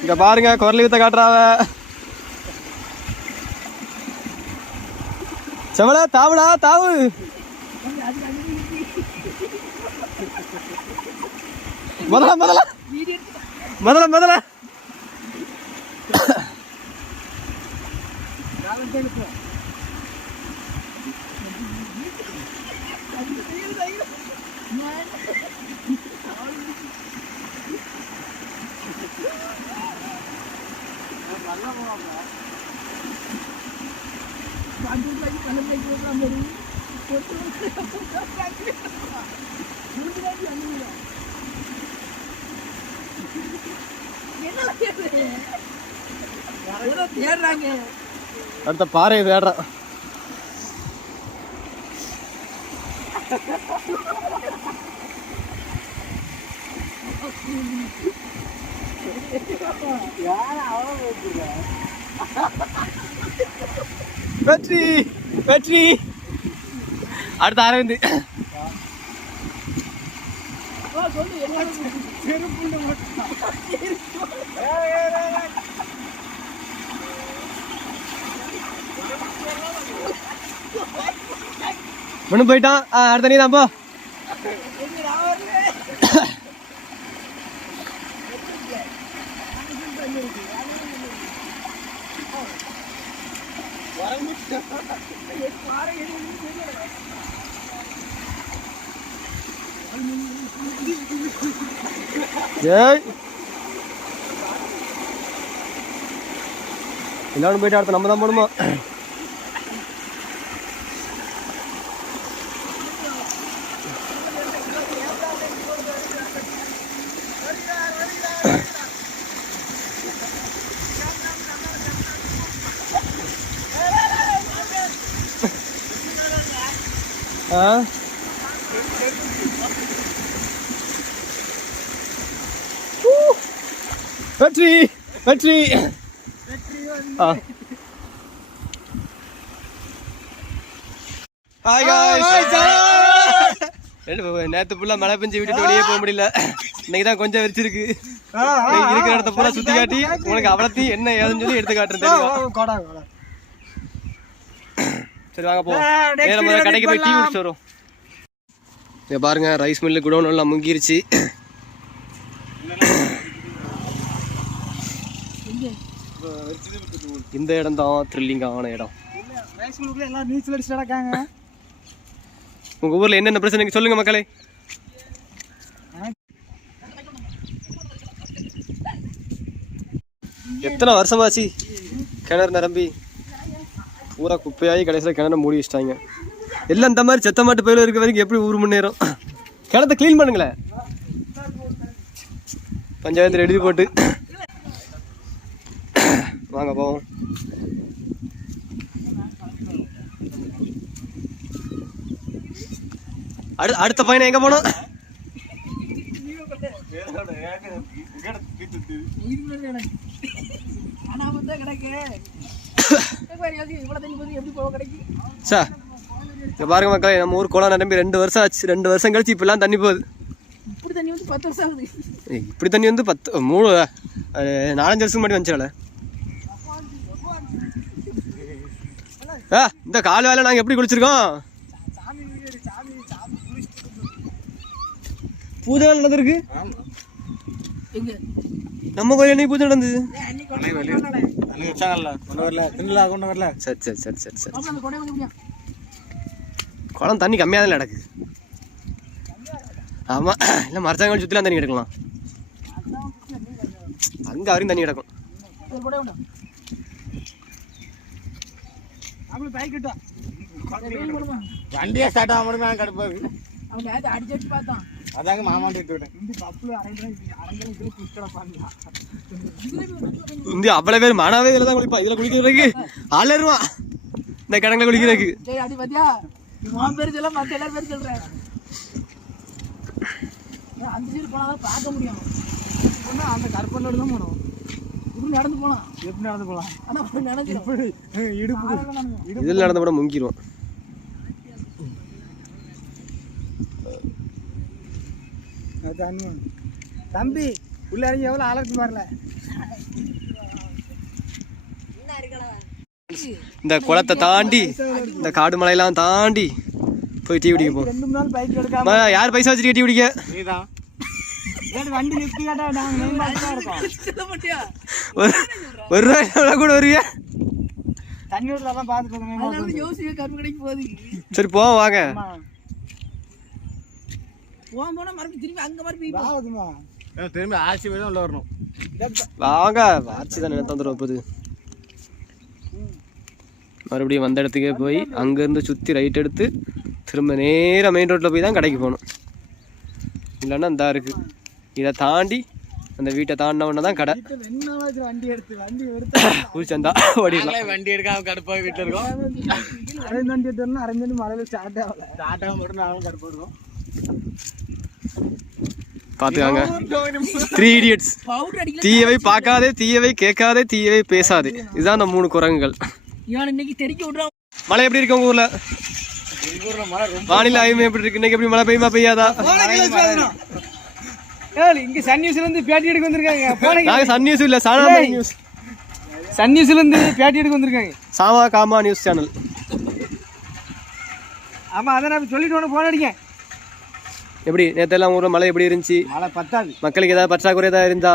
இங்க பாருங்க குரலி வித்த காட்டுறாவ. செவல தாவுடா தாவு. முதல்ல முதல்ல. முதல்ல முதல்ல. தேடுறாங்க அடுத்த பாறை தேடுறான் வெற்றி வெற்றி. அடுத்த அரவிந்த். மனு போயிட்டான். அடுத்த நீ தான் போ. ஏய். எல்லாரும் போயிட்டு அடுத்த நம்ம தான் போடுமா ஆ ஊ. வெற்றி வெற்றி. நேத்து ஃபுல்லா மழை பெஞ்சு விட்டுட்டு வெளியே போக முடியல. இன்னைக்கு தான் கொஞ்சம் வச்சிருக்கு இன்னைக்கு இருக்கிற இடத்த பூரா சுத்தி காட்டி உனக்கு அவ்வளோத்தையும் என்ன ஏதுன்னு சொல்லி எடுத்து காட்டுறேன் சரி வாங்க போ நேர முதல்ல கடைக்கு போய் டீ குடிச்சிட்டு வரும் பாருங்க ரைஸ் மில்லு குடோன் எல்லாம் முங்கிருச்சு. இந்த இடம் தான் த்ரில்லிங்கான இடம். எல்லாம் நீச்சல் அடிச்சு நடக்காங்க. உங்க ஊர்ல என்னென்ன பிரச்சனை சொல்லுங்க மக்களே. எத்தனை வருஷமாச்சு? கிணறு நிரம்பி பூரா குப்பையாகி கடைசியில் கிணறு மூடி வச்சிட்டாங்க. எல்லாம் இந்த மாதிரி செத்த மாட்டு பயில இருக்க வரைக்கும் எப்படி ஊர் முன்னேறும்? கிணத்தை க்ளீன் பண்ணுங்களேன். பஞ்சாயத்தில் எழுதி போட்டு வாங்க போவோம் அடு அடுத்த பையனை எங்க போனோம் சார் இங்க பாருங்க மக்களே நம்ம ஊர் குளம் நிரம்பி ரெண்டு வருஷம் ஆச்சு. ரெண்டு வருஷம் கழிச்சு இப்பெல்லாம் தண்ணி போகுது. இப்படி தண்ணி வந்து பத்து வருஷம் ஆகுது. ஏய், இப்படி தண்ணி வந்து பத்து மூணு நாலஞ்சு வருஷம் முன்னாடி வந்துச்சால ஆ இந்த கால் வேலை நாங்கள் எப்படி குளிச்சிருக்கோம்? பூஜை நடந்திருக்கு? எங்க? நம்ம கோயில் என்னைக்கு பூஜை நடந்தது? சரி சரி சரி சரி சரி. குளம் தண்ணி கம்மியாக தான் நடக்குது ஆமாம் இல்லை மரச்சாங்கல் சுற்றிலாம் தண்ணி கிடக்கலாம். அங்கே வரையும் தண்ணி கிடக்கும். வண்டியே ஸ்டார்ட் ஆக முடியுமா கடுப்பாது அவன் அடிச்சு பார்த்தான். அதாங்க மாமாண்டு இந்த அவ்வளோ பேர் மானாவே இதில் தான் குளிப்பா இதில் குளிக்கிறதுக்கு அலருவான் இந்த கிடங்குல குளிக்கிறதுக்கு. பாத்தியா உன் பேர் சொல்ல மத்த எல்லாரும் பேர் சொல்றேன் ஏன் அந்த சைடு போனாதான் பார்க்க முடியும். போனா அந்த கற்பனோடு தான் போனோம். இப்படி நடந்து போலாம். எப்படி நடந்து போகலாம் ஆனா அப்படி நினைச்சிடும் இடுப்பு இதில் நடந்த கூட முங்கிடுவோம் அதான். தம்பி உள்ள இறங்கி எவ்வளோ அலர்ட் வரல இந்த குளத்தை தாண்டி இந்த காடு மலையெல்லாம் தாண்டி போய் டீ குடிக்க போ. யார் பைசா வச்சுட்டு டீ குடிக்க? வண்டி நிறுத்தி கேட்டா தான் ஒரு ஒரு ரூபாய் கூட வருவியா? தண்ணி விட்டுலாம் பார்த்துட்டு இருக்கோம் main பார்த்து. யோசிக்க கரும்பு கடைக்கு போகுது சரி போவோம் வாங்க. போகும் போனா மறுபடியும் திரும்பி அங்க மறுபடியும் திரும்பி ஆட்சி போய் தான் உள்ள வரணும். வாங்க வாட்சி தான் என்ன தந்துடும் போகுது மறுபடியும் வந்த இடத்துக்கே போய் அங்கேருந்து சுற்றி ரைட் எடுத்து திரும்ப நேராக மெயின் ரோட்டில் போய் தான் கடைக்கு போகணும். இல்லைன்னா இந்த இருக்கு. இதை தாண்டி அந்த வீட்டை தாண்டின உடனே தான் கடை. வண்டி எடுத்து வண்டி எடுத்து ஊச்சந்தா ஓடிடலாம். வண்டி எடுக்காம கடுப்பாக வீட்டில் இருக்கோம். அரேஞ்ச் வண்டி எடுத்தோம்னா அரேஞ்ச் பண்ணி மழையில ஸ்டார்ட் ஆகல. ஸ்டார்ட் ஆக மட்டும் நாங்களும் கடுப்பு இருக்கோம். பார்த்துக்காங்க த்ரீ இடியட்ஸ் தீயவை பார்க்காதே தீயவை கேட்காதே தீயவை பேசாதே. இதுதான் அந்த மூணு குரங்குகள். மழை எப்படி இருக்கு உங்க ஊர்ல? வானிலை ஆய்வு எப்படி இருக்கு? இன்னைக்கு எப்படி மழை பெய்யுமா பெய்யாதா? ஏய் இங்க சன் நியூஸ்ல இருந்து பேட்டி எடுக்க வந்திருக்காங்க. நாங்க சன் நியூஸ் இல்ல சாணா நியூஸ். சன் நியூஸ்ல இருந்து பேட்டி எடுக்க வந்திருக்காங்க. சாமா காமா நியூஸ் சேனல். ஆமா அதை நான் சொல்லிட்டு போன் அடிக்கேன். எப்படி நேத்து எல்லாம் ஊர்ல மழை எப்படி இருந்துச்சு? மழை பத்தாது. மக்களுக்கு ஏதாவது பற்றாக்குறை ஏதாவது இருந்தா?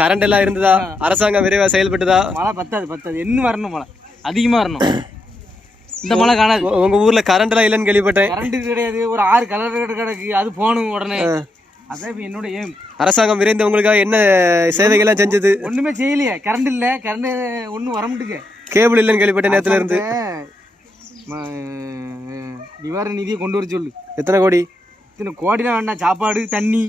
கரண்ட் எல்லாம் இருந்ததா? அரசாங்கம் விரைவா செயல்பட்டுதா? மழை பத்தாது பத்தாது. என்ன வரணும் மழை. அதிகமா வரணும். இந்த மழை காணாது. உங்க ஊர்ல கரண்ட் எல்லாம் இல்லைன்னு கேள்விப்பட்டேன். கரண்ட் கிடையாது. ஒரு ஆறு கலர் கிடக்கு. அது போகணும் உடனே. அதான் என்னோட ஏம் அரசாங்கம் விரைந்து உங்களுக்காக என்ன சேவைகள்லாம் செஞ்சது? ஒண்ணுமே செய்யலையே. கரண்ட் இல்ல. கரண்ட் ஒண்ணும் வர மாட்டுக்கு. கேபிள் இல்லைன்னு கேள்விப்பட்டேன் நேரத்துல இருந்து. நிவாரண நிதியை கொண்டு வர சொல்லு. எத்தனை கோடி? இத்தனை கோடிலாம் வேண்டாம் சாப்பாடு தண்ணி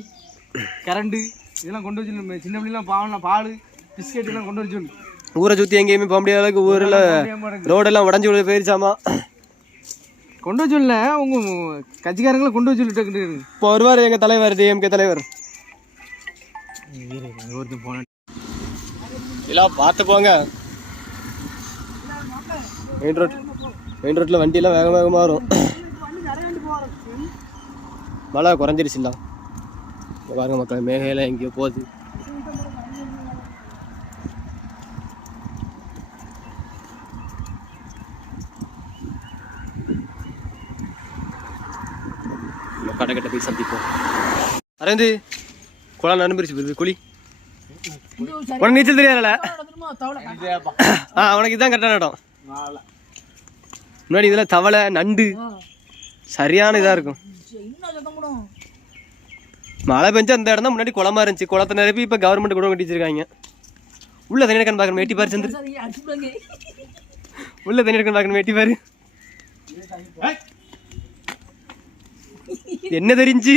கரண்ட் இதெல்லாம் கொண்டு சொல்லு. சின்ன பிள்ளைலாம் பாவம் பால் பிஸ்கெட் எல்லாம் கொண்டு சொல்லு. ஊரை சுத்தி எங்கேயுமே போக முடியாத அளவுக்கு ஊர்ல ரோடெல்லாம் உடஞ்சி விழுந்து போயிருச்சாமா? கொண்டு வர சொல்ல உங்க கட்சிக்காரங்களை கொண்டு வர சொல்லிட்டு இப்போ வருவார் எங்க தலைவர் டிஎம்கே தலைவர் ஒருத்தர் போன எல்லாம் பார்த்து போங்க. மெயின் ரோட் மெயின் ரோட்டில் வண்டியெல்லாம் வேக வேகமாக வரும். மழை குறைஞ்சிருச்சுல்ல இங்க பாருங்க மக்கள் மேகையில் எங்கேயோ போகுது. நம்ம கடை கிட்ட போய் சந்திப்போம். அரவிந்த் குளம் நம்பிருச்சு போகுது குழி. உனக்கு நீச்சல் தவளை ஆ உனக்கு இதுதான் கரெக்டான இடம். முன்னாடி இதில் தவளை நண்டு. சரியான இதாக இருக்கும். மழை பெஞ்சா அந்த இடம் தான் முன்னாடி குளமா இருந்துச்சு. குளத்தை நிரப்பி இப்போ கவர்மெண்ட் கூட கட்டி வச்சிருக்காங்க உள்ள தண்ணி எடுக்கணும் பார்க்கணும் எட்டி பாரு சந்திர உள்ள தண்ணி எடுக்கணும் பார்க்கணும் எட்டி பாரு. என்ன தெரிஞ்சு?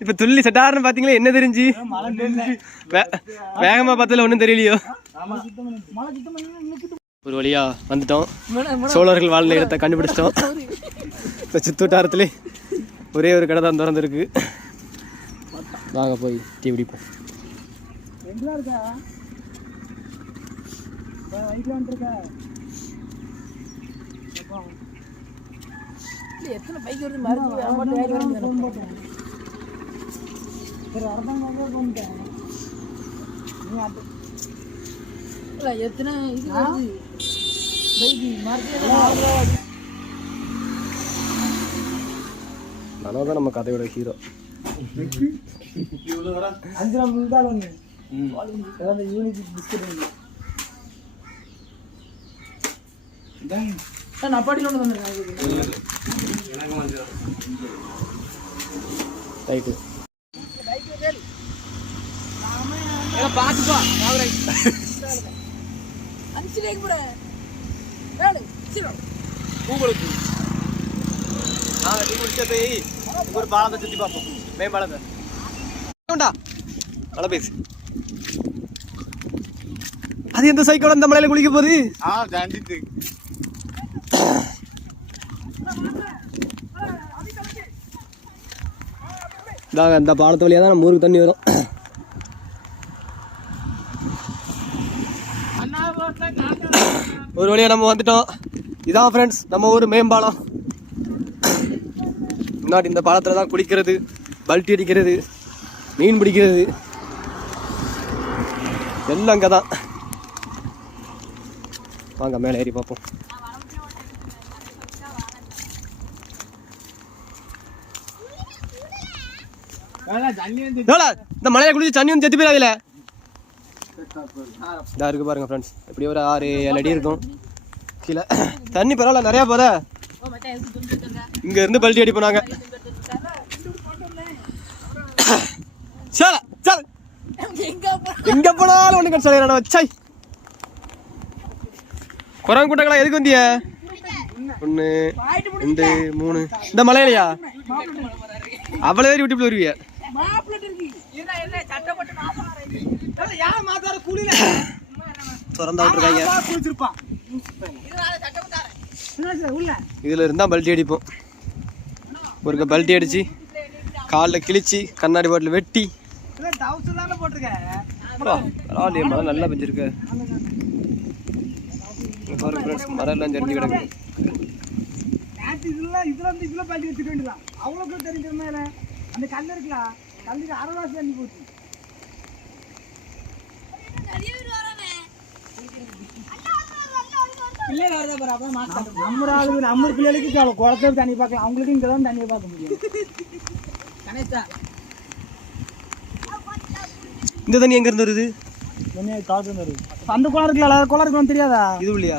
இப்போ துள்ளி செட்டாருன்னு பார்த்தீங்களா என்ன தெரிஞ்சு? வேகமா பார்த்ததுல ஒன்றும் தெரியலையோ? ஒரு வழியா வந்துட்டோம். சோழர்கள் வாழ்ந்த இடத்தை கண்டுபிடிச்சிட்டோம். இப்போ சித்தூட்டாரத்துலேயே ஒரே ஒரு கடை தான் திறந்துருக்கு. வாங்க போய் டீ வந்துருக்கா எத்தனை பைக் வருது? மருந்து எத்தனை இது வருது மருந்து நானும் தான் நம்ம கதையோட ஹீரோ அஞ்சு நாள் முந்தாள் ஒன்று அந்த யூனிட் பிஸ்கட் ரைட்டு பார்த்துப்பா அஞ்சு லேக் போட டீ போய். ஒரு பாலத்தை சுற்றி பார்ப்போம் மேம்பாலத்தை உண்டா? மழை பேசு. அது எந்த சைக்கிள் அந்த மலையில குளிக்க போகுது? ஆ ஜாண்டிட்டு இதாங்க இந்த பாலத்து வழியாக தான் நம்ம ஊருக்கு தண்ணி வரும். ஒரு வழியாக நம்ம வந்துட்டோம். இதான் ஃப்ரெண்ட்ஸ் நம்ம ஊர் மேம்பாலம். முன்னாடி இந்த பாலத்தில் தான் குளிக்கிறது பல்ட்டி அடிக்கிறது மீன் பிடிக்கிறது. எல்லாம் அங்கே தான். வாங்க மேலே ஏறி பார்ப்போம். இந்த மலையை குளிச்சு தண்ணி வந்து செத்து போயிடாதுல இதாக இருக்கு பாருங்க ஃப்ரெண்ட்ஸ் எப்படி ஒரு ஆறு ஏழு அடி இருக்கும். கீழே. தண்ணி பரவாயில்ல நிறையா போதா. இங்க இருந்து பல்ட்டி அடி போனாங்க சரி சரி எங்க போனாலும் ஒண்ணு கிடைச்சா என்னடா வச்சாய் குரங்கு கூட்டங்களா எதுக்கு வந்திய? ஒன்று ரெண்டு மூணு. இந்த மலையிலையா? அவ்வளோ ஏறி விட்டு வருவிய. திறந்தா விட்டுருக்காங்க. இதில் இருந்தால் பல்ட்டி அடிப்போம். ஒருக்க பல்ட்டி அடித்து காலில் கிழிச்சு கண்ணாடி பாட்டில் வெட்டி. இல்ல டவுசர் பரவாயில்லையே மழை நல்லா பெஞ்சிருக்கு. மரம் எல்லாம் தெரிஞ்சு கிடக்கு. நேற்று இதெல்லாம் இதுல இருந்து வச்சுக்க வேண்டியதான் அவ்வளோக்கு அந்த கல் இருக்கலாம் கல்லுக்கு அரைவாசி போச்சு நம்ம ஆளுங்க நம்ம பிள்ளைகளுக்கு குளத்துல தண்ணி பார்க்கலாம் அவங்களுக்கு இங்கே தான் தண்ணியை பார்க்க முடியும். இந்த தண்ணி எங்க இருந்து வருது? காற்று வருது அந்த குளம் இருக்குல்ல குளம் இருக்குன்னு தெரியாதா? இது இல்லையா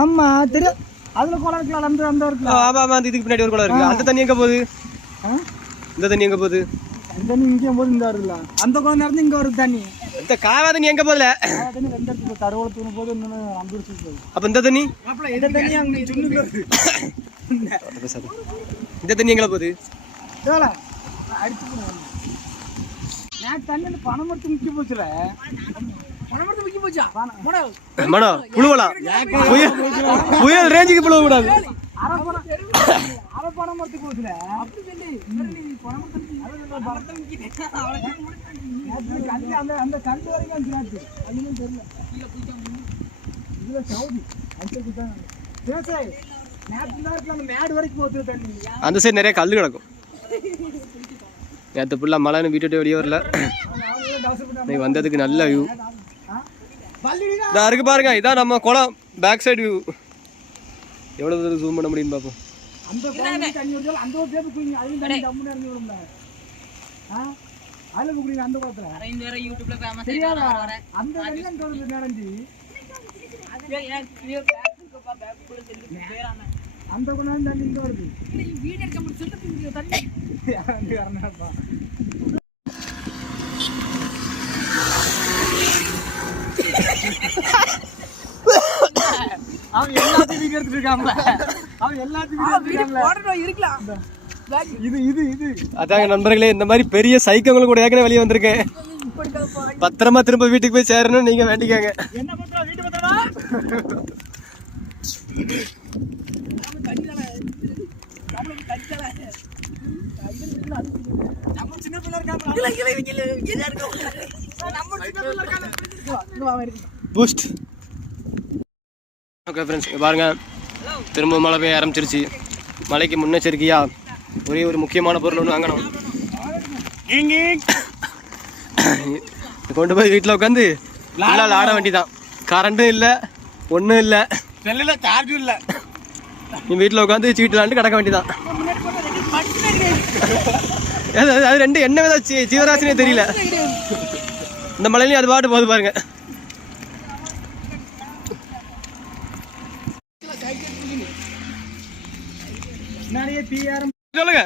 ஆமா தெரியும் அதுல குளம் இருக்குல்ல அந்த அந்த இருக்குல்ல. ஆமா ஆமா அந்த இதுக்கு பின்னாடி ஒரு குளம் இருக்கு. அந்த தண்ணி எங்க போகுது? ஆ? இந்த தண்ணி எங்க போகுது? அந்த தண்ணி இங்கே போது இந்த வருதுல்ல. அந்த குளம் இருந்து இங்க வருது தண்ணி. இந்த காவா தண்ணி எங்க போகுதுல? ஆ, தண்ணி ரெண்டு இடத்துக்கு தருவலை தூணும் போது இன்னொன்று அம்பு எடுத்துட்டு போகுது. அப்ப இந்த தண்ணி? இந்த தண்ணி அங்கே சுண்ணுக்கு வருது பேசாத. இந்த தண்ணி எங்க போகுது? மனோ புழுவலாம் புயல் ரேஞ்சுக்கு புழுவ கூடாது. அரை பணம் மட்டும் போச்சுல. அப்படி சொல்லி. அந்த அந்த கல் வரைக்கும் அஞ்சு நாட்டு அதுவும் தெரியல இதுல சவுதி அஞ்சு தான் விவசாயி நேற்று தான் இருக்கு அந்த மேடு வரைக்கும் போகுது தண்ணி அந்த சைடு நிறைய கல் கிடக்கும். நேற்று ஃபுல்லாக மழைன்னு வீட்டு விட்டு வெளியே வரல. இன்னைக்கு வந்ததுக்கு நல்ல வியூ பள்ளிடா இதா இருக்கு பாருங்க இதான் நம்ம குளம். பேக் சைடு வியூ எவ்வளோ தூரம் ஜூம் பண்ண முடியும்னு பார்ப்போம் அந்த தண்ணி வருது அந்த ஒரு பேர் குடிங்க அதையும் தண்ணி டம்மு இறங்கி விடும்ல ஆ அதுல குடிங்க அந்த குளத்துல தெரியாதா அந்த தண்ணி அங்க வருது நிறைஞ்சி அந்த குணம் தண்ணி இங்க வருது அங்க வரணும்ப்பா. அவன் எல்லாத்தையும் வீடியோ எடுத்துட்டு இருக்கான்ல. அவன் எல்லாத்தையும் வீடியோ எடுத்துட்டு இது இது இது. அதாங்க நண்பர்களே இந்த மாதிரி பெரிய சைக்கங்களும் கூட ஏற்கனவே வெளியே வந்திருக்கேன். பத்திரமா திரும்ப வீட்டுக்கு போய் சேரணும்னு நீங்க வேண்டிக்கங்க. பூஸ்ட் ஓகே ஃப்ரெண்ட்ஸ் பாருங்க. திரும்ப மழை பெய்ய ஆரம்பிச்சிருச்சு. மழைக்கு முன்னெச்சரிக்கையா ஒரே ஒரு முக்கியமான பொருள் ஒன்று வாங்கணும். கொண்டு போய் வீட்டில் உட்காந்து ஃபுல்லாக ஆட வேண்டிதான். கரண்ட்டும் இல்லை ஒன்றும் இல்லை. செல்லுல சார்ஜும் இல்ல. நீ வீட்டில் உட்காந்து சீட்டு விளாண்டு கிடக்க வேண்டியதான் அது ரெண்டு என்ன வித ஜீ- ஜீவராசினே தெரியல. இந்த மலையிலையும் அது பாட்டு போகுது பாருங்க நிறைய பிஆர் சொல்லுங்க.